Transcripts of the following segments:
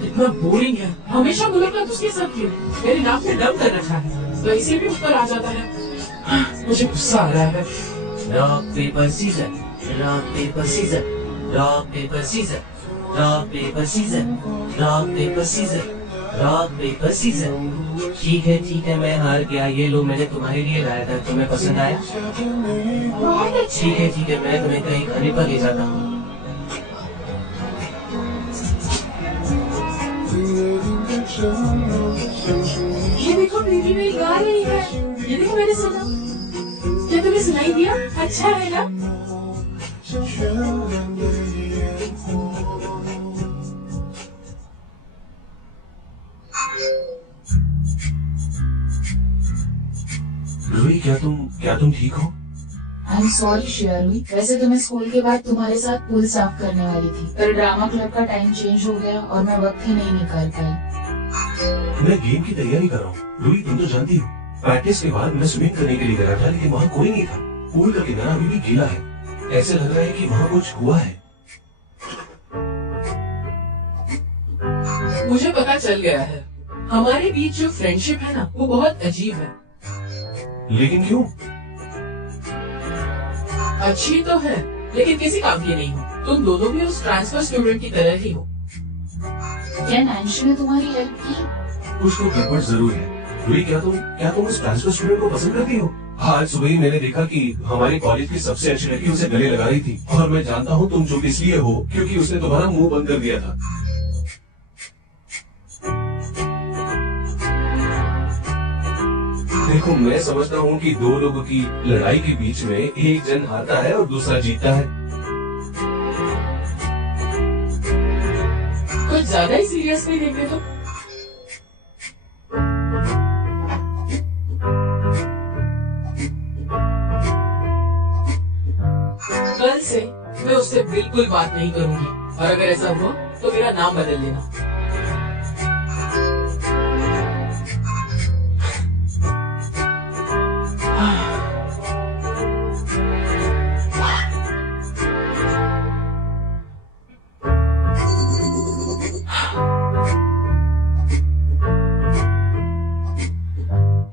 कितना बोरिंग है। हमेशा मुलाकात उसके साथ क्यों? मेरी नाक में दम कर रखा है, तो इसे भी ऊपर आ जाता है। मुझे गुस्सा आ रहा है। Rock paper scissor, rock paper scissor, rock paper scissor, rock paper scissor, rock paper scissor, rock paper scissor. ठीक है मैं हार गया। ये लो मैंने तुम्हारे लिए लाया था, तुम्हें पसंद आया? ठीक है मैं तुम्हें कहीं खाने पर ले जाता हूँ। ये देखो बेबी मेरी गा रही है। ये देखो मैंने सुना। क्या तुम्हें सुनाई दिया? अच्छा है ना? रूही, क्या तुम ठीक हो? I am sorry Sharvi. वैसे तो मैं स्कूल के बाद तुम्हारे साथ पूल साफ करने वाली थी, पर ड्रामा क्लब का टाइम चेंज हो गया और मैं वक्त ही नहीं निकाल पाई। मैं गेम की तैयारी कर रहा हूँ। रूही, तुम तो जानती हो, प्रैक्टिस के बाद मैं स्विमिंग करने के लिए गया था, लेकिन वहाँ कोई नहीं था। पूल का किनारा अभी भी गीला है। ऐसे लग रहा है कि वहाँ कुछ हुआ है। मुझे पता चल गया है। हमारे बीच जो फ्रेंडशिप है ना, वो बहुत अजीब है। लेकिन क्यों? अच्छी तो है, लेकिन किसी काम की नहीं हो। तुम दोनों भी उस ट्रांसफर स्टूडेंट की तरह ही हो। क्या नैन्शी ने तुम्हारी हेल्प की? कुछ तो गड़बड़ जरूर है। रूही, क्या तुम उस ट्रांसफर स्टूडेंट को पसंद करती हो? आज सुबह ही मैंने देखा कि हमारे कॉलेज की सबसे अच्छी लड़की उसे गले लगा रही थी, और मैं जानता हूँ तुम चुप इसलिए हो क्योंकि उसने तुम्हारा मुंह बंद कर दिया था। देखो, मैं समझता हूँ कि दो लोगों की लड़ाई के बीच में एक जन हारता है और दूसरा जीतता है। कुछ ज्यादा ही सीरियस नहीं देखते तो। कल से मैं उससे बिल्कुल बात नहीं करूंगी, और अगर ऐसा हुआ तो मेरा नाम बदल लेना।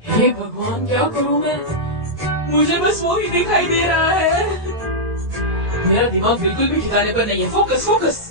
हे भगवान, क्या करूं मैं? मुझे बस वो ही दिखाई दे रहा है। मेरा दिमाग बिल्कुल भी ठिकाने पर नहीं है। Focus focus.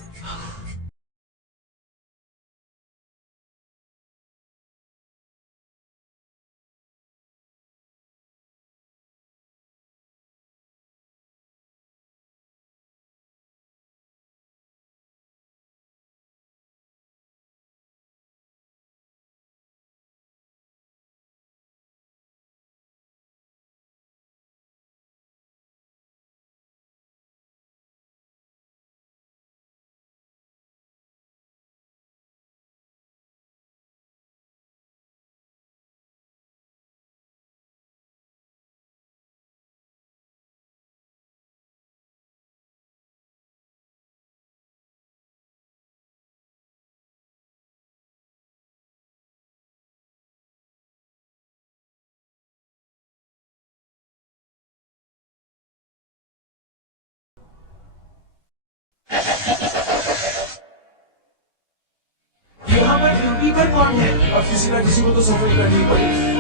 यहाँ पर ड्यूटी पर कौन है? अब किसी ना किसी को तो सफाई करनी पड़ेगी।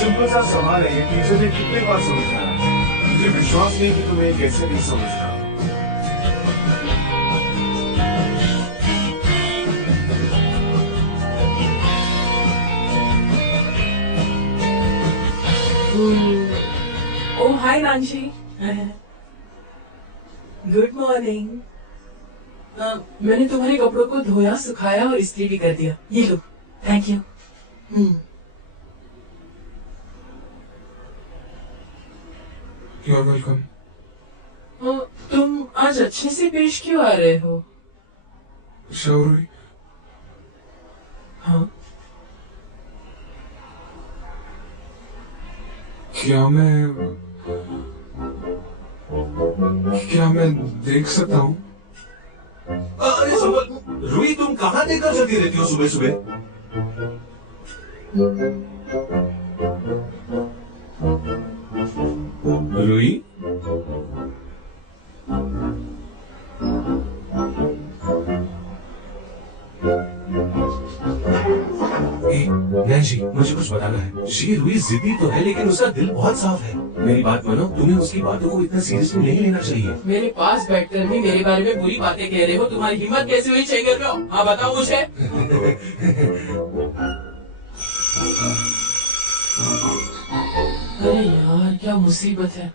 सिंपल सा सवाल है, ये टीचर ने कितने बार समझाया? मुझे विश्वास नहीं कि तुम्हें कैसे नहीं समझता। Oh hi Nanshi. Good morning. मैंने तुम्हारे कपड़ों को धोया, सुखाया और इस्त्री भी कर दिया। ये लो। Thank you. You're welcome. तुम आज अच्छे से पेश क्यों आ रहे हो? शौरी, हाँ, क्या मैं देख सकता हूँ? रुई तुम कहाँ देकर चलती रहती हो सुबह सुबह? रुई, नैन्सी, मुझे कुछ बताना है। ये रुई जिद्दी तो है लेकिन उसका दिल बहुत साफ है। मेरी बात मानो, तुम्हें उसकी बातों को इतना सीरियसली नहीं लेना चाहिए। मेरे पास बैठकर भी मेरे बारे में बुरी बातें कह रहे हो। तुम्हारी हिम्मत कैसे हुई चेंगर में? हाँ बताओ मुझे। अरे यार क्या मुसीबत है।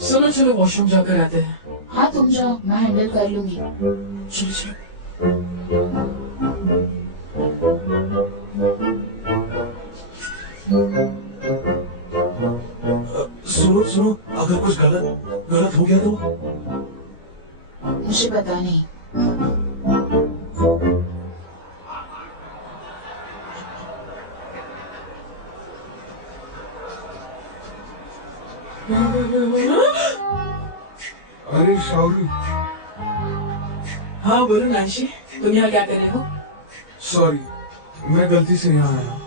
चलो चलो वॉशरूम जाकर आते हैं। हाँ तुम जाओ, मैं हैंडल कर लूंगी। चलो चलो। सुनो सुनो, अगर कुछ गलत गलत हो गया तो? मुझे पता नहीं। अरे शाउरी, हाँ बोलो नाशी, तुम यहाँ क्या कर रहे हो? सॉरी, मैं गलती से यहाँ आया।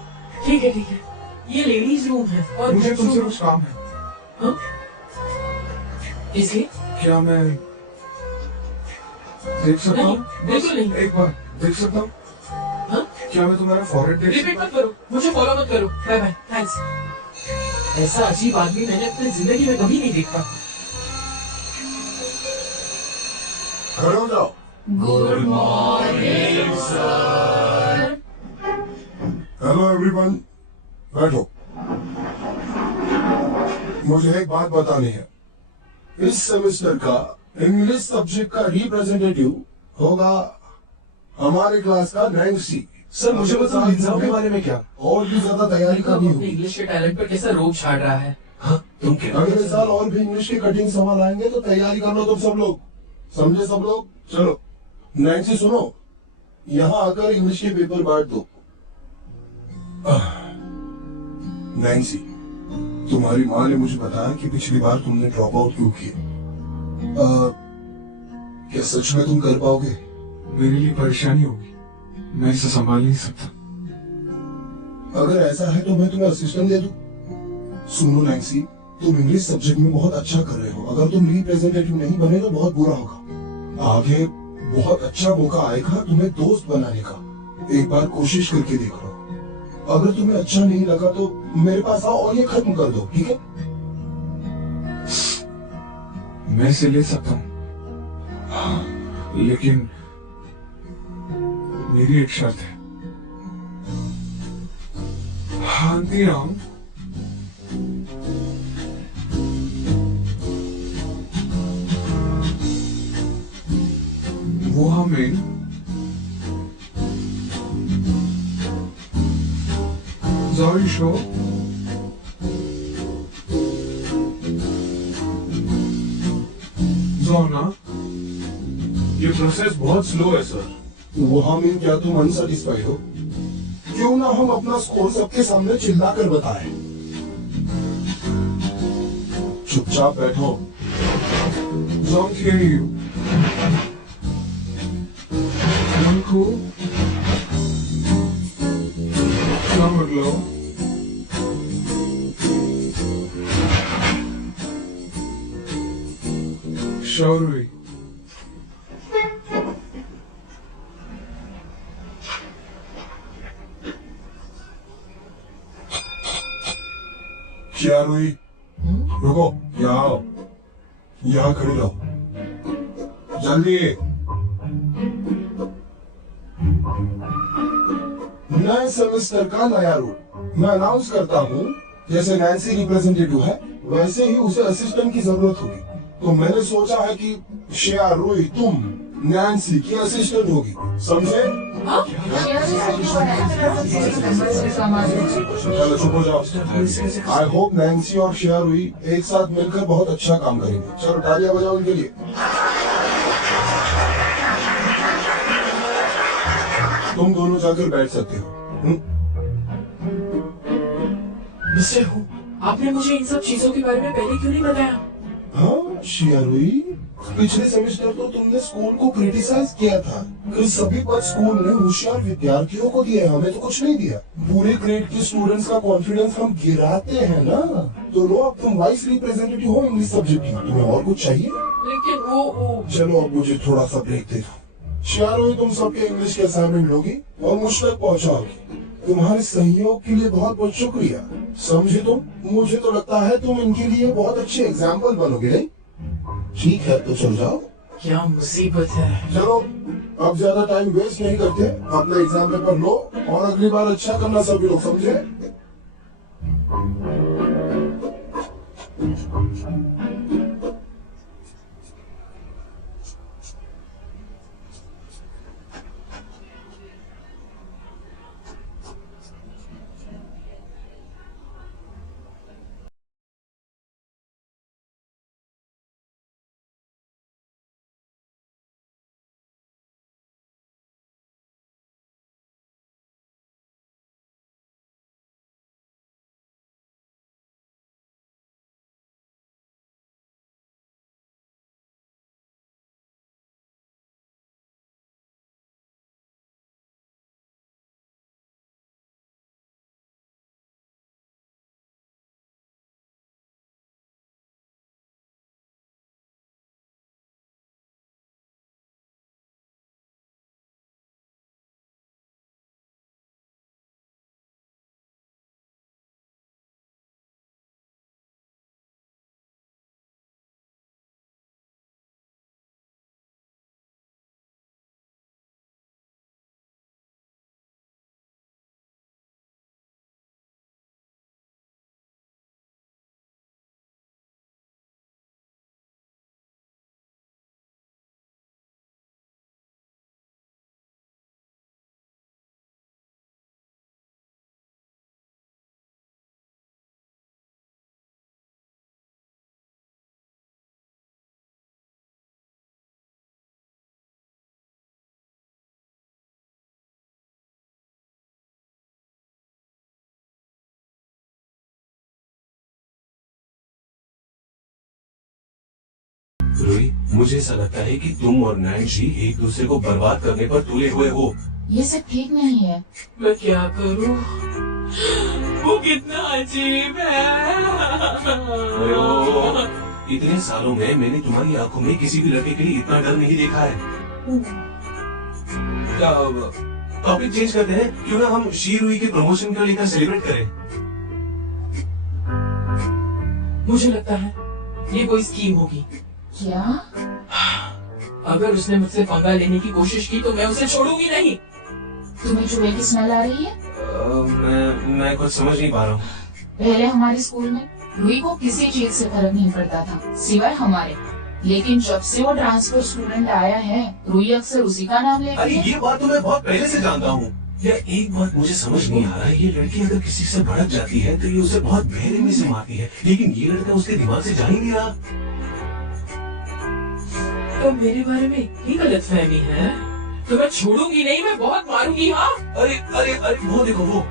ठीक है ठीक है, ये लेडीज रूम है और मुझे washroom तुमसे है। कुछ काम है। हाँ? इसलिए? क्या मैं देख सकता नहीं, हूँ? बिल्कुल नहीं। एक बार देख सकता हूँ? हाँ? क्या मैं तुम्हारा फॉरहेड देख रिपीट सकता मत करो, मुझे फॉलो मत करो। Bye bye, thanks. ऐसा अजीब आदमी मैंने अपनी जिंदगी में कभी नहीं देखा। खड़े हो जाओ। Good morning sir. Hello everyone, बैठो। मुझे एक बात बतानी है। इस सेमेस्टर का इंग्लिश सब्जेक्ट का रिप्रेजेंटेटिव होगा हमारे क्लास का नैन्सी। सर मुझे बताओ एग्जाम के बारे में क्या? और भी ज्यादा तैयारी तो करनी अपने होगी। इंग्लिश के टैलेंट पर कैसा रोब छाड़ रहा है। हाँ तुम क्या? अगले साल और भी इंग्लिश के कठिन सवाल आएंगे तो तैयारी कर लो तुम सब लोग। समझे सब लोग? चलो नैन्सी सुनो, यहाँ आकर इंग्लिश के पेपर बांट दो। नैन्सी, तुम्हारी माँ ने मुझे बताया कि पिछली बार तुमने ड्रॉप आउट क्यों किया। क्या सच में तुम कर पाओगे? मेरे लिए परेशानी होगी, मैं इसे संभाल नहीं सकता। अगर ऐसा है तो मैं तुम्हें असिस्टेंट दे दूं। सुनो नैन्सी, तुम इंग्लिश सब्जेक्ट में बहुत अच्छा कर रहे हो। अगर तुम रिप्रेजेंटेटिव नहीं बने तो बहुत बुरा होगा। आगे बहुत अच्छा मौका आएगा तुम्हें दोस्त बनाने का। एक बार कोशिश करके देख लो। अगर तुम्हें अच्छा नहीं लगा तो मेरे पास आओ और ये खत्म कर दो, ठीक है? मैं इसे ले सकता हूँ, लेकिन मेरी एक शर्त है। हांतीराम, वो हमें शो जोना, ये प्रोसेस बहुत स्लो है सर। वो हमें, क्या तुम अनसेटिस्फाइड हो? क्यों ना हम अपना स्कोर सबके सामने चिल्लाकर बताएं। चुपचाप बैठो। Don't hear you. Uncle. Number low. Shauri. क्या रुई? रुको, यहाँ आओ। यहाँ खड़ी रहो, जल्दी। नए सेमेस्टर का नया रूल मैं अनाउंस करता हूँ। जैसे नैन्सी रिप्रेजेंटेटिव है वैसे ही उसे असिस्टेंट की जरूरत होगी। तो मैंने सोचा है कि श्रेया, रोई, तुम नैन्सी की असिस्टेंट होगी। समझे? चलो चुप हो जाओ। आई होप नैन्सी और श्रेया रोई एक साथ मिलकर बहुत अच्छा काम करेंगे। चलो तालियां बजाओ उनके लिए। तुम दोनों जाकर बैठ सकते हो। मिस्टर हूँ, आपने मुझे इन सब चीजों के बारे में पहले क्यों नहीं बताया? हाँ श्रेया रोई, पिछले सेमेस्टर तो तुमने स्कूल को क्रिटिसाइज किया था कि सभी पद स्कूल ने होशियार विद्यार्थियों को दिए, हमें तो कुछ नहीं दिया। पूरे ग्रेड के स्टूडेंट्स का कॉन्फिडेंस हम गिराते हैं ना। तो लो, अब तुम वाइस रिप्रेजेंटेटिव हो इंग्लिश सब्जेक्ट की, तुम्हें और कुछ चाहिए? लेकिन वो चलो अब मुझे थोड़ा सा ब्रेक दे दो। श्यारो, तुम सबके इंग्लिश के असाइनमेंट लोगी और मुझ तक पहुँचाओगी। तुम्हारे सहयोग के लिए बहुत बहुत शुक्रिया, समझे तुम? मुझे तो लगता है तुम इनके लिए बहुत अच्छे एग्जाम्पल बनोगे, नहीं? ठीक है, तो चल जाओ। क्या मुसीबत है। चलो अब ज्यादा टाइम वेस्ट नहीं करते, अपना एग्जाम पेपर लो और अगली बार अच्छा करना सभी लोग, समझे? रूही, मुझे ऐसा लगता है कि तुम और नैन्सी एक दूसरे को बर्बाद करने पर तुले हुए हो। ये सब ठीक नहीं है। मैं क्या करूं? वो कितना अजीब है। अरे ओ, इतने सालों में मैंने तुम्हारी आंखों में किसी भी लड़के के लिए इतना डर नहीं देखा है। क्या टॉपिक चेंज करते हैं? क्यों ना हम शी रूही के प्रमोशन का लेकर सेलिब्रेट करें? मुझे लगता है ये कोई स्कीम होगी। क्या? अगर उसने मुझसे पंगा लेने की कोशिश की तो मैं उसे छोड़ूंगी नहीं। तुम्हें चूहे की स्मेल आ रही है? मैं कुछ समझ नहीं पा रहा हूँ। पहले हमारे स्कूल में रूही को किसी चीज से फर्क नहीं पड़ता था सिवाय हमारे, लेकिन जब से वो ट्रांसफर स्टूडेंट आया है रूही अक्सर उसी का नाम लेती अरे है। ये बात तो मैं बहुत पहले से जानता हूँ। यार एक बात मुझे समझ नहीं आ रहा है, ये लड़की अगर किसी से भड़क जाती है तो ये उसे बहुत बेरहमी से मारती है, लेकिन ये लड़का उसके दिमाग से जा ही नहीं रहा। तो मेरे बारे में इतनी गलतफहमी है तो मैं छोड़ूंगी नहीं, मैं बहुत मारूंगी। हाँ, अरे अरे अरे वो देखो, वो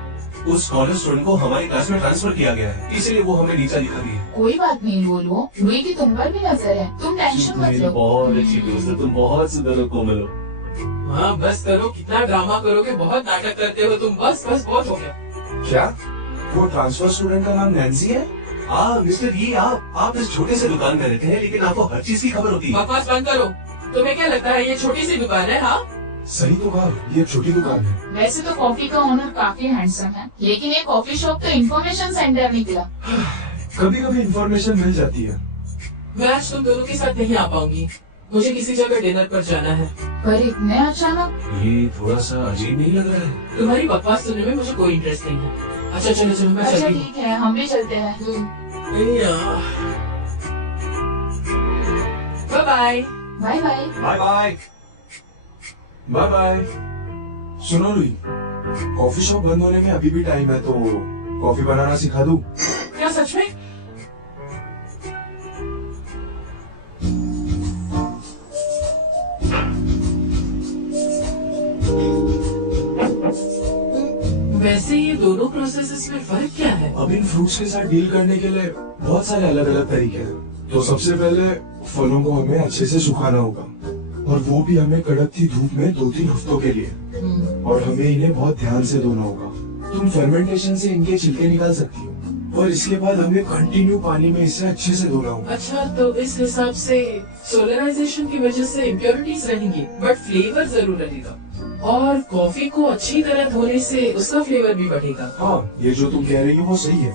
उस कॉलेज स्टूडेंट को हमारी क्लास में ट्रांसफर किया गया है, इसलिए वो हमें नीचा दिखा रही है। कोई बात नहीं बोलो, रूही की तुम पर भी नजर है, तुम टेंशन मत लो। बहुत अच्छी दोस्त है, तुम बहुत सुंदर हो, कोमल हो। हाँ बस करो, कितना ड्रामा करोगे, बहुत नाटक करते हो तुम। बस बस बहुत हो गया। क्या वो ट्रांसफर स्टूडेंट का नाम नैन्सी है? हाँ मिस्टर, ये आप इस छोटे से दुकान में रहते हैं, लेकिन आपको हर चीज की खबर होती है। बकवास बंद करो। तुम्हें क्या लगता है ये छोटी सी दुकान है? हाँ सही तो कहा, ये छोटी दुकान है। वैसे तो कॉफी का ओनर काफी हैंडसम है, लेकिन ये कॉफी शॉप तो इंफॉर्मेशन सेंटर निकला। कभी कभी इंफॉर्मेशन मिल जाती है। मैं आज तुम दोनों के साथ नहीं आ पाऊंगी, मुझे किसी जगह डिनर पर जाना है। पर इतने अचानक? ये थोड़ा सा अजीब नहीं लग रहा है? तुम्हारी बकवास सुनने में मुझे कोई इंटरेस्ट नहीं है। अच्छा चलो चलो, मैं अच्छा चलती हूँ। ठीक है, हम भी चलते हैं। Bye bye. Bye bye. Bye bye. Bye bye. सुनो रूही, कॉफी शॉप बंद होने में अभी भी टाइम है, तो कॉफी बनाना सिखा दूं? क्या सच में? वैसे ये दोनों प्रोसेसेस में फर्क क्या है? अब इन फ्रूट्स के साथ डील करने के लिए बहुत सारे अलग अलग तरीके हैं। तो सबसे पहले फलों को हमें अच्छे से सुखाना होगा, और वो भी हमें कड़कती धूप में 2-3 हफ्तों के लिए। और हमें इन्हें बहुत ध्यान से धोना होगा। तुम फर्मेंटेशन से इनके छिलके निकाल सकती हो, और इसके बाद हमें कंटिन्यू पानी में इसे अच्छे से धोना होगा। अच्छा, तो इस हिसाब से सोलराइजेशन की वजह से इम्प्योरिटीज रहेंगी, बट फ्लेवर जरूर रहेगा। और कॉफी को अच्छी तरह धोने से उसका फ्लेवर भी बढ़ेगा। हाँ, ये जो तुम कह रही हो वो सही है।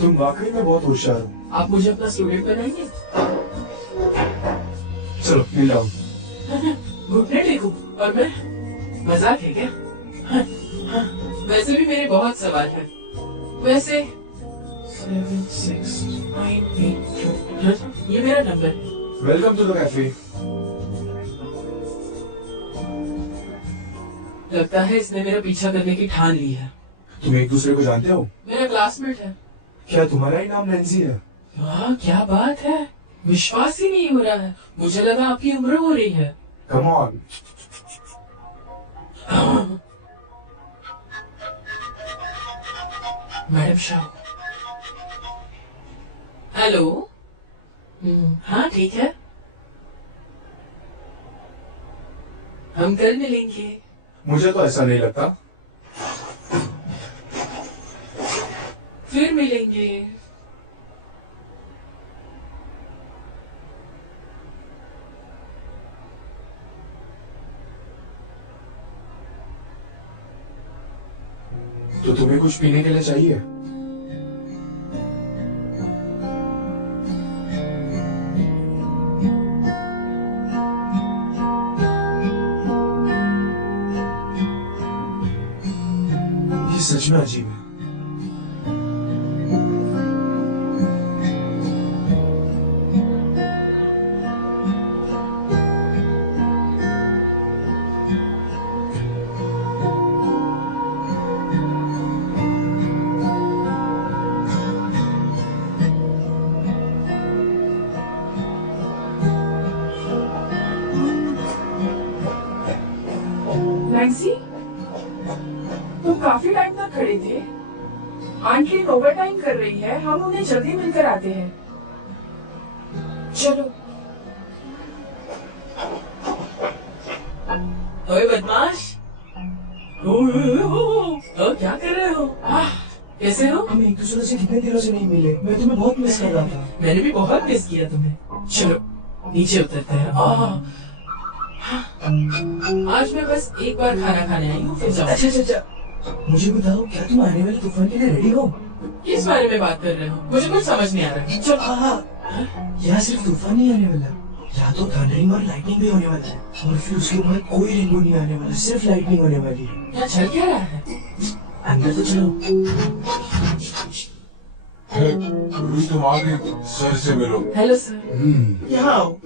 तुम वाकई में बहुत होशियार हो। आप मुझे अपना स्टूडेंट बनाएंगे? चलो मिल जाओ। घुटने टेकूं और मैं? मजाक है क्या? वैसे भी मेरे बहुत सवाल हैं। वैसे 7, 6, 9, 8 ये मेरा नंबर है। Welcome to the cafe. लगता है इसने मेरा पीछा करने की ठान ली है। तुम एक दूसरे को जानते हो? मेरा क्लासमेट है। क्या तुम्हारा ही नाम नैन्सी है? वाह, क्या बात है, विश्वास ही नहीं हो रहा है। मुझे लगा आपकी उम्र हो रही है। Come on. Madam Shah. Hello. हाँ ठीक है, हम कल मिलेंगे। मुझे तो ऐसा नहीं लगता। फिर मिलेंगे। तो तुम्हें कुछ पीने के लिए चाहिए? ये सच में अजीब है। नैन्सी, तुम काफी टाइम तक खड़े थे। आंटी ओवर टाइम कर रही है, हम उन्हें जल्दी मिलकर आते हैं। चलो। ओए बदमाश, क्या कर रहे हो? कैसे हो? हम एक दूसरे से कितने दिनों से नहीं मिले। मैं तुम्हें बहुत मिस कर रहा था। मैंने भी बहुत मिस किया तुम्हें। चलो नीचे उतरते हैं। आज मैं बस एक बार खाना खाने आई हूँ, फिर जाऊँ। अच्छा, मुझे बताओ, क्या तुम आने वाले तूफान के लिए रेडी हो? किस बारे में बात कर रहे हो? मुझे कुछ समझ नहीं आ रहा है। चलो। यहाँ सिर्फ तूफान नहीं आने वाला, यहाँ तो थंडरिंग और लाइटनिंग भी होने वाला है, और फिर उसके बाद कोई रेनबो नहीं आने वाला, सिर्फ लाइटनिंग होने वाली है। क्या चल क्या रहा है? अंदर तो चलो। रूही, तुम आ गई, सर से मिलो। Hello sir. यहाँ आओ।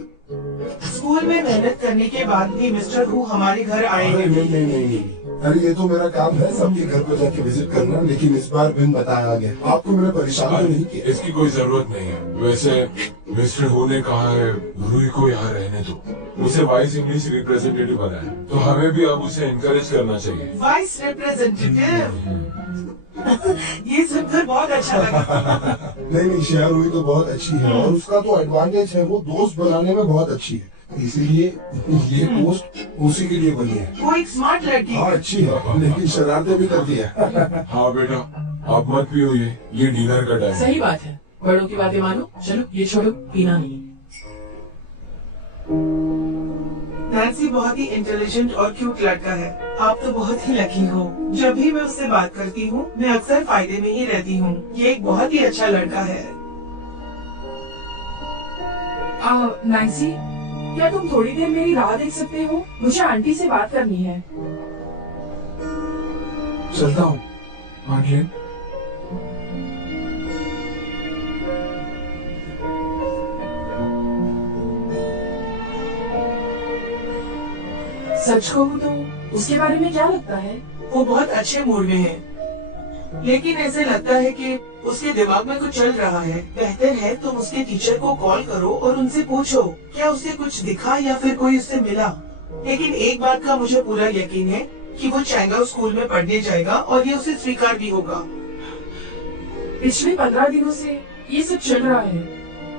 स्कूल में मेहनत करने के बाद भी मिस्टर हु हमारे घर आएंगे। नहीं। अरे ये तो मेरा काम है सबके घर पे जाके विजिट करना, लेकिन इस बार बिन बताया गया। आपको मैंने परेशान तो नहीं किया? इसकी कोई जरूरत नहीं है। वैसे मिस्टर हो ने कहा है रूही को यहाँ रहने दो, उसे वाइस इंग्लिश रिप्रेजेंटेटिव बनाए, तो हमें भी अब उसे इनकरेज करना चाहिए। वाइस रिप्रेजेंटेटिव, ये सुनकर बहुत अच्छा लगा। नहीं, शेयर हुई तो बहुत अच्छी है, और उसका तो एडवांटेज है, वो दोस्त बनाने में बहुत अच्छी है, इसीलिए ये पोस्ट उसी के लिए बनी है। वो एक स्मार्ट लड़की हाँ है। अच्छी है, लेकिन शरारतें भी करती है। हाँ बेटा, आप मत पियो, ये डिनर का टाइम है। सही बात है, बड़ों की बातें मानो। चलो ये छोड़ो, पीना नहीं। नैन्सी बहुत ही इंटेलिजेंट और क्यूट लड़का है। आप तो बहुत ही लकी हो। जब भी मैं उससे बात करती हूँ, मैं अक्सर फायदे में ही रहती हूँ। ये एक बहुत ही अच्छा लड़का है। नैन्सी, क्या तुम थोड़ी देर मेरी राह देख सकते हो? मुझे आंटी से बात करनी है। चलता हूँ आंटी। सच कहूँ तो उसके बारे में क्या लगता है? वो बहुत अच्छे मूड में है, लेकिन ऐसे लगता है कि उसके दिमाग में कुछ चल रहा है। बेहतर है तुम उसके टीचर को कॉल करो और उनसे पूछो क्या उसे कुछ दिखा या फिर कोई उससे मिला। लेकिन एक बात का मुझे पूरा यकीन है कि वो चैंगाओ स्कूल में पढ़ने जाएगा और ये उसे स्वीकार भी होगा। पिछले 15 दिनों से ये सब चल रहा है।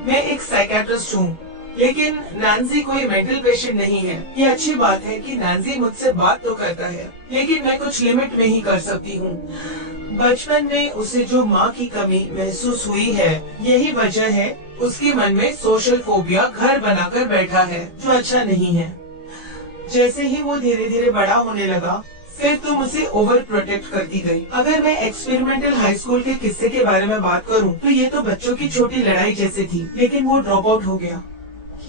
मैं एक साइकेट्रिस्ट हूँ, लेकिन नैन्सी कोई मेंटल पेशेंट नहीं है। ये अच्छी बात है कि नैन्सी मुझसे बात तो करता है, लेकिन मैं कुछ लिमिट में ही कर सकती हूँ। बचपन में उसे जो माँ की कमी महसूस हुई है, यही वजह है उसके मन में सोशल फोबिया घर बनाकर बैठा है, जो अच्छा नहीं है। जैसे ही वो धीरे धीरे बड़ा होने लगा, फिर तुम उसे ओवर प्रोटेक्ट करती गई। अगर मैं एक्सपेरिमेंटल हाई स्कूल के किस्से के बारे में बात करूं, तो ये तो बच्चों की छोटी लड़ाई जैसी थी, लेकिन वो ड्रॉप आउट हो गया।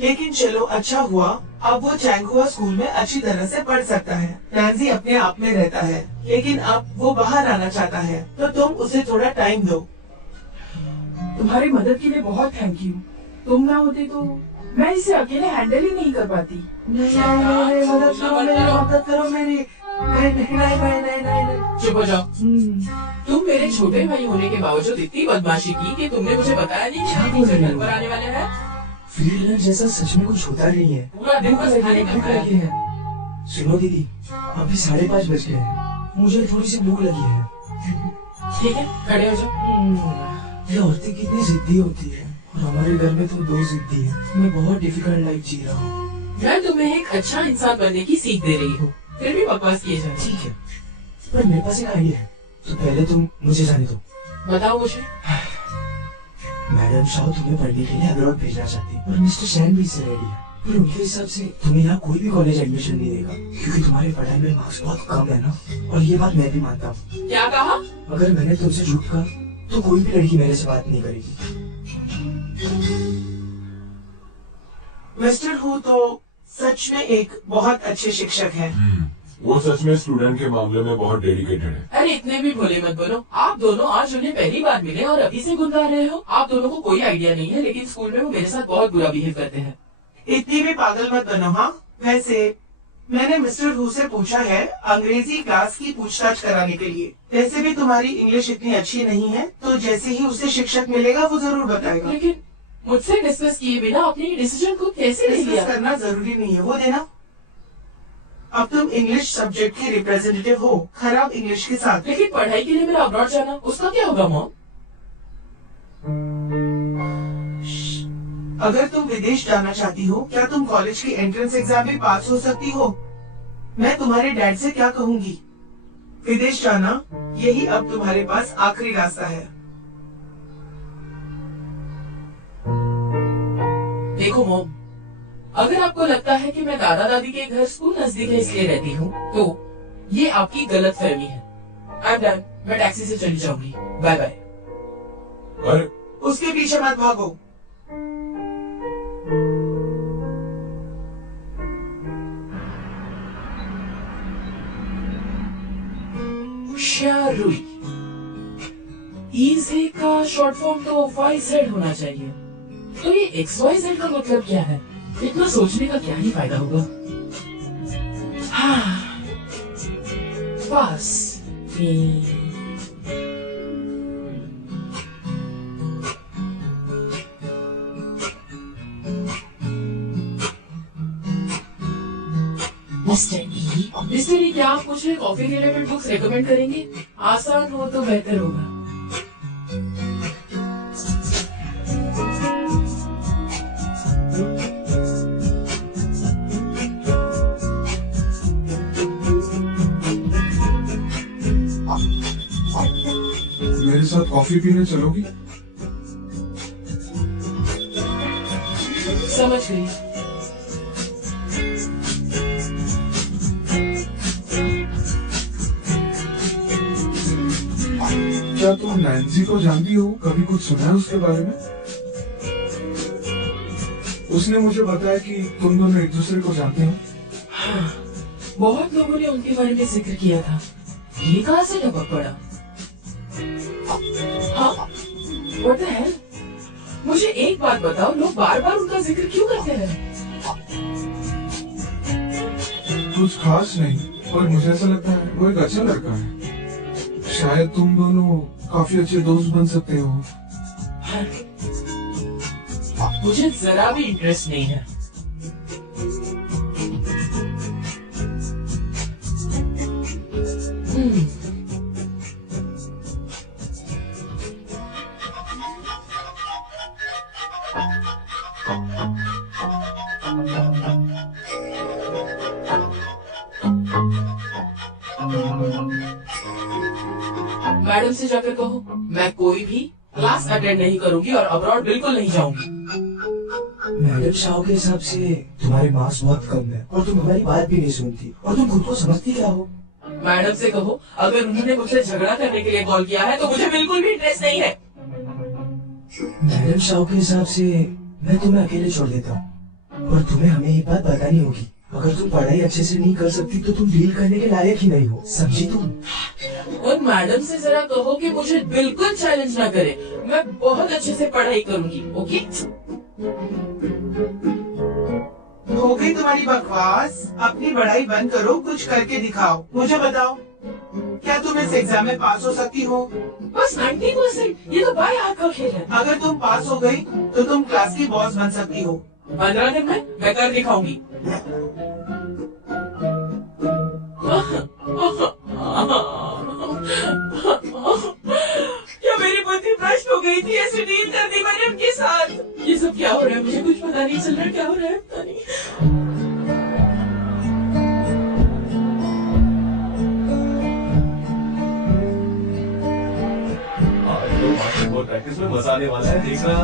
लेकिन चलो अच्छा हुआ, अब वो चैंगहुआ स्कूल में अच्छी तरह से पढ़ सकता है। नैन्सी अपने आप में रहता है, लेकिन अब वो बाहर आना चाहता है, तो तुम उसे थोड़ा टाइम दो। तुम्हारी मदद के लिए बहुत थैंक यू। तुम ना होते तो मैं इसे अकेले हैंडल ही नहीं कर पाती। मदद करो मेरी। नहीं। चुप हो जाओ। तुम मेरे छोटे भाई होने के बावजूद इतनी बदमाशी की कि तुमने मुझे बताया नहीं क्या कि बोल रही घर हो? पर आने वाले हैं। फील्ड रन जैसा सच में कुछ होता नहीं है। पूरा दिन बस खाने का भूख है। लगी है। सुनो दीदी, अभी 5:30 बज गए हैं। मुझे थोड़ी सी भूख लगी है। ठीक है, खड़े हो जाओ। ये औरतें कितनी जिद्दी होती है, और हमारे घर में तो 2 जिद्दी है। मैं बहुत डिफिकल्ट लाइफ जी रहा हूँ। मैं तुम्हें एक अच्छा इंसान बनने की सीख दे रही हूँ, फिर भी बकवास किए जा रही। ठीक है, पर मेरे पास एक आइडिया है, तो पहले तुम मुझे जाने दो। बताओ मुझे। मैडम शाह तुम्हें पढ़ने के लिए अब्रॉड भेजना चाहती है, और मिस्टर शैन भी इससे रेडी है। पर उनके हिसाब से तुम्हें यहाँ कोई भी कॉलेज एडमिशन नहीं देगा, क्योंकि तुम्हारी पढ़ाई में मार्क्स बहुत कम है ना। और ये बात मैं भी मानता हूँ। क्या कहा? अगर मैंने तुमसे झूठ कहा, तो कोई भी लड़की मेरे से बात नहीं करेगी। मिस्टर हु तो सच में एक बहुत अच्छे शिक्षक हैं। वो सच में स्टूडेंट के मामले में बहुत डेडिकेटेड है। अरे इतने भी भोले मत बनो। आप दोनों आज उन्हें पहली बार मिले और अभी से गुंदा रहे हो। आप दोनों को कोई आइडिया नहीं है, लेकिन स्कूल में वो मेरे साथ बहुत बुरा बिहेव करते हैं। इतनी भी पागल मत बनो। हाँ, वैसे मैंने मिस्टर हु से पूछा है अंग्रेजी क्लास की पूछताछ कराने के लिए। वैसे भी तुम्हारी इंग्लिश इतनी अच्छी नहीं है, तो जैसे ही उसे शिक्षक मिलेगा वो जरूर बताएगा। लेकिन मुझसे डिस्कस किए बिना अपनी डिसीजन को कैसे ले लिया? डिस्कस करना जरूरी नहीं है, वो देना। अब तुम इंग्लिश सब्जेक्ट के रिप्रेजेंटेटिव हो, खराब इंग्लिश के साथ। लेकिन पढ़ाई के लिए मेरा अब्रॉड जाना, उसका क्या होगा मॉम? अगर तुम विदेश जाना चाहती हो, क्या तुम कॉलेज की एंट्रेंस एग्जाम में पास हो सकती हो? मैं तुम्हारे डैड से क्या कहूँगी? विदेश जाना, यही अब तुम्हारे पास आखिरी रास्ता है। देखो मॉम, अगर आपको लगता है कि मैं दादा दादी के घर स्कूल नजदीक है इसलिए रहती हूँ, तो ये आपकी गलत फहमी है। I am done. मैं टैक्सी से चली जाऊंगी। Bye bye. अरे उसके पीछे मत भागो। शारुई। ईजे का शॉर्ट फॉर्म तो YZ होना चाहिए। तो ये XYZ का मतलब क्या है? इतना सोचने का क्या ही फायदा होगा। हाँ, बस मिस्टर ई, क्या आप मुझे कॉफी रिलेटेड बुक्स रेकमेंड करेंगे? आसान हो तो बेहतर होगा। मेरे साथ कॉफी पीने चलोगी? समझ गई। क्या तुम नैन्सी को जानती हो? कभी कुछ सुना है उसके बारे में? उसने मुझे बताया कि तुम दोनों एक दूसरे को जानते हो। हाँ, बहुत लोगों ने उनके बारे में जिक्र किया था। ये कहाँ से टपक पड़ा? हाँ, what the hell? मुझे एक बात बताओ, लोग बार बार उनका जिक्र क्यों करते हैं? कुछ खास नहीं, पर मुझे ऐसा लगता है वो एक अच्छा लड़का है। शायद तुम दोनों काफी अच्छे दोस्त बन सकते हो। हाँ, मुझे जरा भी इंटरेस्ट नहीं है। मैडम से जाकर कहो मैं कोई भी क्लास अटेंड नहीं करूंगी और अब्रॉड बिल्कुल नहीं जाऊंगी। मैडम शाह के हिसाब से तुम्हारे मार्क्स बहुत कम है और तुम हमारी बात भी नहीं सुनती और तुम खुद को समझती क्या हो। मैडम से कहो अगर उन्होंने मुझसे झगड़ा करने के लिए कॉल किया है तो मुझे बिल्कुल भी इंटरेस्ट नहीं है। मैडम शाह के हिसाब से मैं तुम्हें अकेले छोड़ देता हूँ और तुम्हें हमें ये बात बतानी होगी। अगर तुम पढ़ाई अच्छे से नहीं कर सकती तो तुम डील करने के लायक ही नहीं हो, समझी तुम? और मैडम से जरा कहो कि मुझे बिल्कुल चैलेंज ना करे, मैं बहुत अच्छे से पढ़ाई करूंगी। ओके? हो गई तुम्हारी बकवास, अपनी पढ़ाई बंद करो, कुछ करके दिखाओ। मुझे बताओ क्या तुम इस एग्जाम में पास हो सकती हो? बस 90%, ये तो बाई हाथ का खेल है। अगर तुम पास हो गई तो तुम क्लास की बॉस बन सकती हो। 15 दिन में मैं कर दिखाऊंगी। क्या मेरी बुद्धि भ्रष्ट हो गई थी? ऐसे डील कर दी मैंने उनके साथ। ये सब क्या हो रहा है मुझे कुछ पता नहीं चल रहा क्या हो रहा है, पता नहीं। प्रैक्टिस में मजा आने वाला है, देखना।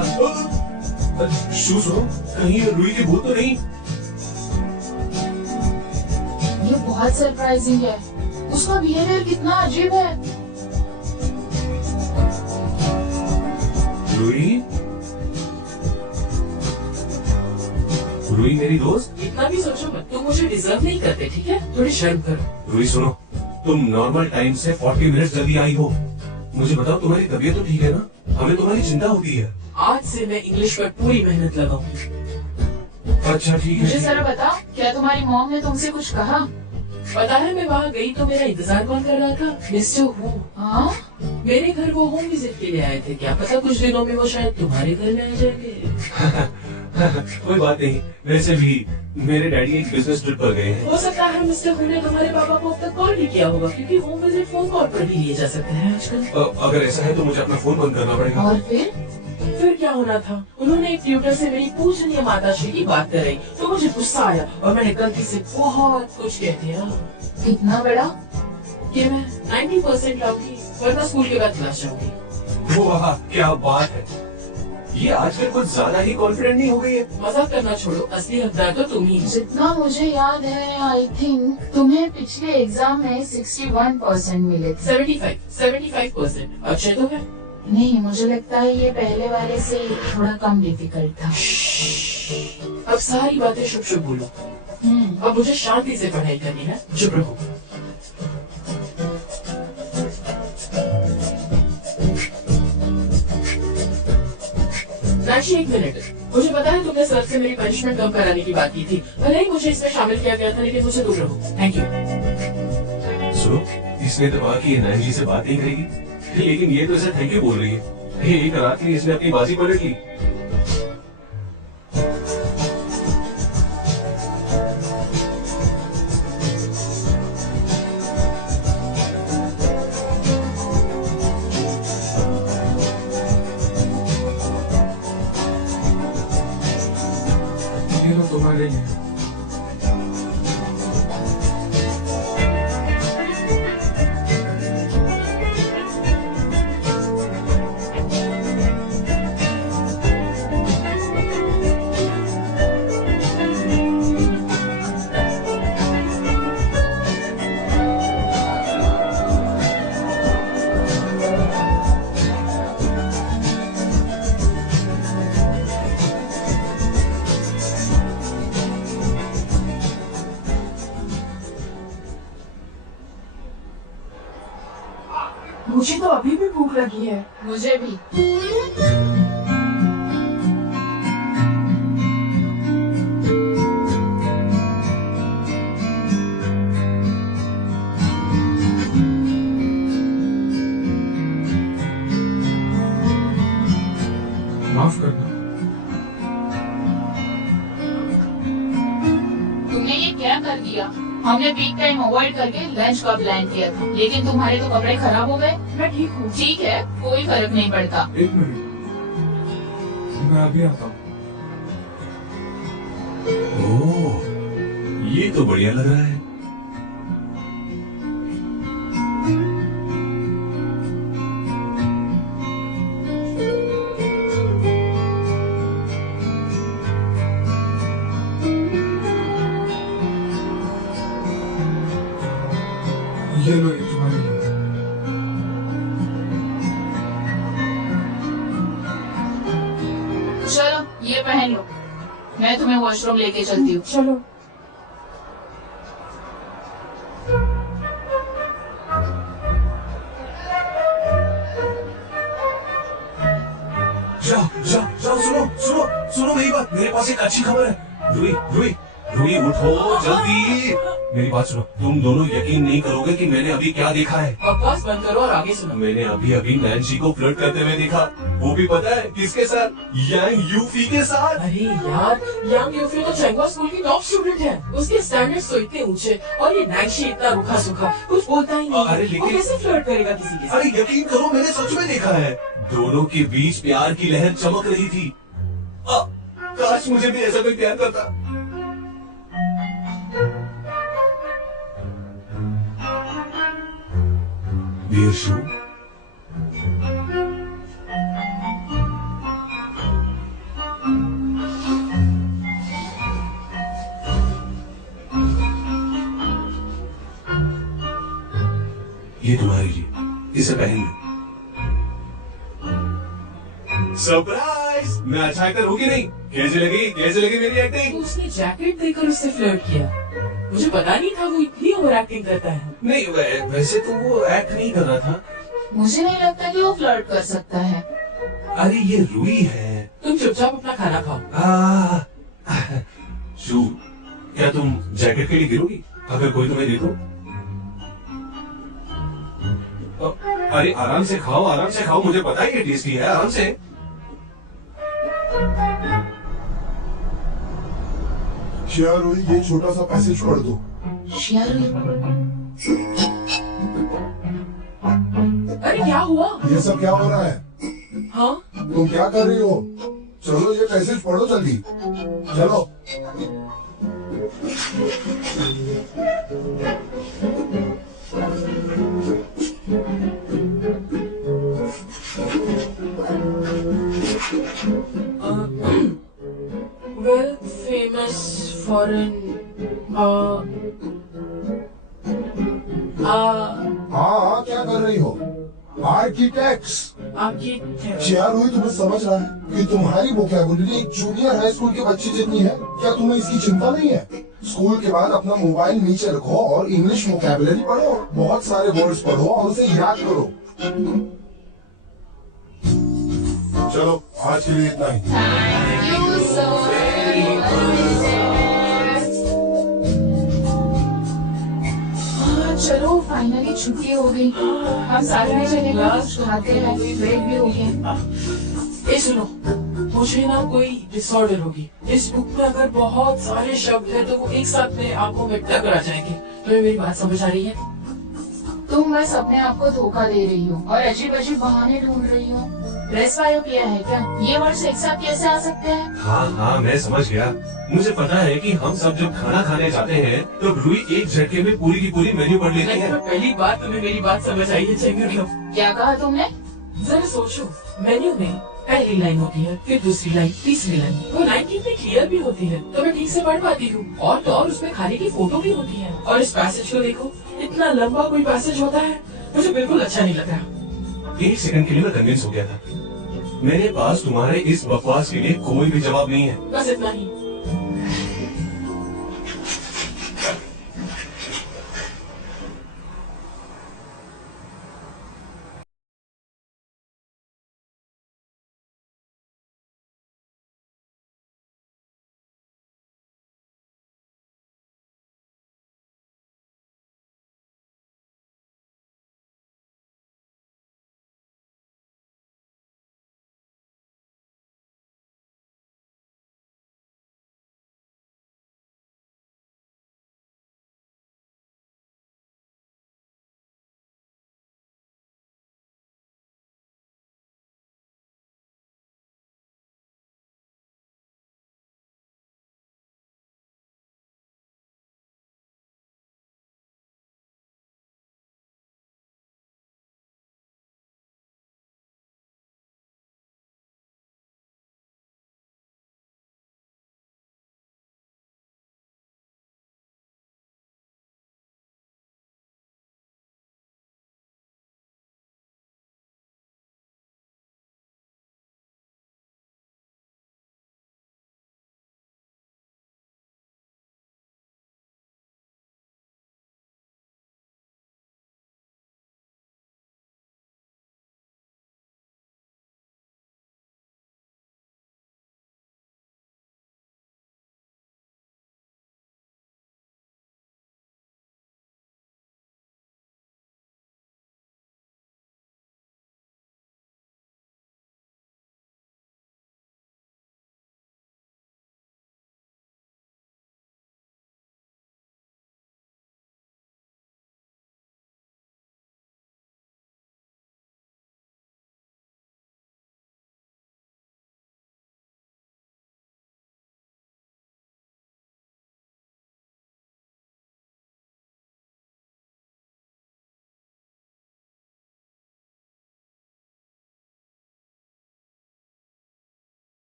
शू सुनो, कहीं रुई की भूत तो नहीं? ये बहुत सरप्राइजिंग है, उसका बिहेवियर कितना अजीब है। रुई? रुई मेरी दोस्त? इतना भी सोचो मत, तुम मुझे डिजर्व नहीं करते, ठीक है? थोड़ी शर्म करो। रुई सुनो, तुम नॉर्मल टाइम से 40 मिनट जल्दी आई हो। मुझे बताओ तुम्हारी तबीयत तो ठीक है ना? हमें तुम्हारी चिंता होती है। आज से मैं इंग्लिश पर पूरी मेहनत लगाऊंगी। अच्छा ठीक है। मुझे जरा बताओ, क्या तुम्हारी मॉम ने तुमसे कुछ कहा? पता है मैं वहाँ गई तो मेरा इंतजार कौन कर रहा था? मिस्टर हू। हाँ? मेरे घर वो होम विजिट के लिए आए थे, क्या पता कुछ दिनों में वो शायद तुम्हारे घर में आ जाएंगे। कोई बात नहीं, वैसे भी मेरे डैडी एक बिजनेस ट्रिप पर गए हैं। हो सकता है मिस्टर हू ने तुम्हारे पापा को अब तक कॉल भी किया होगा, क्योंकि होम विजिट फोन कॉल पर भी लिए जा सकते हैं आजकल। अगर ऐसा है तो मुझे अपना फोन बंद करना पड़ेगा। और फिर क्या होना था? उन्होंने एक ट्यूटर से मेरी पूजनीय माताश्री की बात कराई तो मुझे गुस्सा आया और मैंने गलती से बहुत कुछ कह दिया। इतना बड़ा कि मैं 90% लाऊंगी, वरना स्कूल के बाद क्लास जाऊंगी। वाह क्या बात है, ये आजकल कुछ ज्यादा ही कॉन्फिडेंट नहीं हो गई है। मजाक करना छोड़ो, असली हकदार तो तुम ही। जितना मुझे याद है, आई थिंक तुम्हें पिछले एग्जाम में 61% मिले थे। 75% अच्छे तो है। नहीं, मुझे लगता है ये पहले वाले से थोड़ा कम डिफिकल्ट था। अब सारी बातें शुभ शुभ बोलो। अब मुझे शांति से पढ़ाई करनी है। चुप रहो। नाशी, एक मिनट। मुझे पता है तुमने सर से मेरी पनिशमेंट कम कराने की बात की थी, भले ही मुझे इसमें शामिल किया गया था, लेकिन मुझे दूर रहो। Thank you. सुनो, इसने तो कहा कि ये नैन जी से बात नहीं करेगी, लेकिन ये तो इसे थैंक यू बोल रही है। एक रात के लिए इसने अपनी बाजी पलट ली। तुम्हारे लिए मुझे तो अभी भी भूख लगी है। मुझे भी। माफ करना। तुमने ये क्या कर दिया? हमने पीक टाइम अवॉइड करके लंच का प्लान किया था, लेकिन तुम्हारे तो कपड़े खराब हो गए। मैं ठीक हूँ। ठीक है, कोई फर्क नहीं पड़ता। एक मिनट, मैं अभी आता हूँ। ओह, ये तो बढ़िया लग रहा है। ये लो, ये तुम्हारे लिए। चलो ये पहन लो, मैं तुम्हें वॉशरूम लेके चलती हूँ। चलो। जाओ, सुनो मेरी बात। मेरे पास एक अच्छी खबर है। रूही उठो जल्दी। मेरी बात सुनो, तुम दोनों यकीन नहीं करोगे कि मैंने अभी क्या देखा है। बकवास बंद करो और आगे सुनो। मैंने अभी नैन्सी को फ्लर्ट करते हुए देखा। वो भी पता है किसके साथ? यांग यूफी के साथ। अरे यार, यांग यूफी तो चेंगवा स्कूल की टॉप स्टूडेंट है। उसके स्टैंडर्ड्स तो इतने ऊंचे और ये नैन्सी इतना रूखा सूखा, कुछ बोलता ही नहीं। अरे लेकिन- वो कैसे फ्लर्ट करेगा किसी के साथ? अरे यकीन करो, मैंने सच में देखा है। दोनों के बीच प्यार की लहर चमक रही थी। काश मुझे भी ऐसा कोई प्यार करता। Dear Shu, ये तुम्हारे लिए, इसे पहन लो। सरप्राइज! मैं अच्छा एक्टर हूँ कि नहीं? कैसे लगी मेरी एक्टिंग? तो उसने जैकेट देकर उससे फ्लर्ट किया। मुझे पता नहीं था वो इतनी ओवर एक्टिंग करता है। नहीं, वैसे तो वो एक्ट नहीं कर रहा था। मुझे नहीं लगता कि वो फ्लर्ट कर सकता है। अरे ये रूही है। तुम चुपचाप अपना खाना खाओ। शू, क्या तुम जैकेट के लिए गिरोगी अगर कोई तुम्हें देखो? अरे आराम से खाओ, मुझे पता है ये टेस्टी है, आराम से। शिया रूही, ये छोटा सा पैसेज पढ़ दो। अरे क्या हुआ? ये सब क्या हो रहा है? हाँ? तुम क्या कर रही हो? चलो ये पैसेज पढ़ो जल्दी, चलो। Well, famous foreign हाँ, क्या कर रही हो? आर्किटेक्ट्स। शिया रूही, तुम्हें समझ रहा है कि तुम्हारी वोकैबुलरी एक जूनियर हाई स्कूल के बच्चे जितनी है? क्या तुम्हें इसकी चिंता नहीं है? स्कूल के बाद अपना मोबाइल नीचे रखो और इंग्लिश वोकैबुलरी पढ़ो, बहुत सारे वर्ड्स पढ़ो और उसे याद करो। चलो आज के लिए इतना ही। चलो फाइनली छुट्टी हो गई, हम साथ में चलेंगे, कुछ खाते हैं, ब्रेक भी हो गया। ए सुनो, मुझे ना कोई डिसऑर्डर होगी। इस बुक में अगर बहुत सारे शब्द है तो वो एक साथ में आंखों में टकरा जाएंगे। तुम्हें मेरी बात समझ आ रही है? तुम बस अपने आप को धोखा दे रही हो और अजीब अजीब बहाने ढूंढ रही हो। ड्रेस बायो किया है क्या? ये वर्ड्स एक साथ कैसे आ सकते हैं? हाँ, मैं समझ गया। मुझे पता है कि हम सब जब खाना खाने जाते हैं तो रूही एक झटके में पूरी की पूरी मेन्यू पढ़ लेती है। पहली बार तुम्हें मेरी बात समझ आई है चेंगू। क्या कहा तुमने? जरा सोचो, मेन्यू में पहली लाइन होती है, फिर दूसरी लाइन, तीसरी लाइन। वो लाइन कितनी क्लियर भी होती है तो मैं ठीक से पढ़ पाती हूँ। और तो और उसमें खाने की फोटो भी होती है। और इस पैसेज को देखो, इतना लंबा कोई पैसेज होता है, मुझे बिल्कुल अच्छा नहीं लग रहा। एक सेकंड के लिए मैं कन्विंस हो गया था। मेरे पास तुम्हारे इस बकवास के लिए कोई भी जवाब नहीं है। बस इतना ही।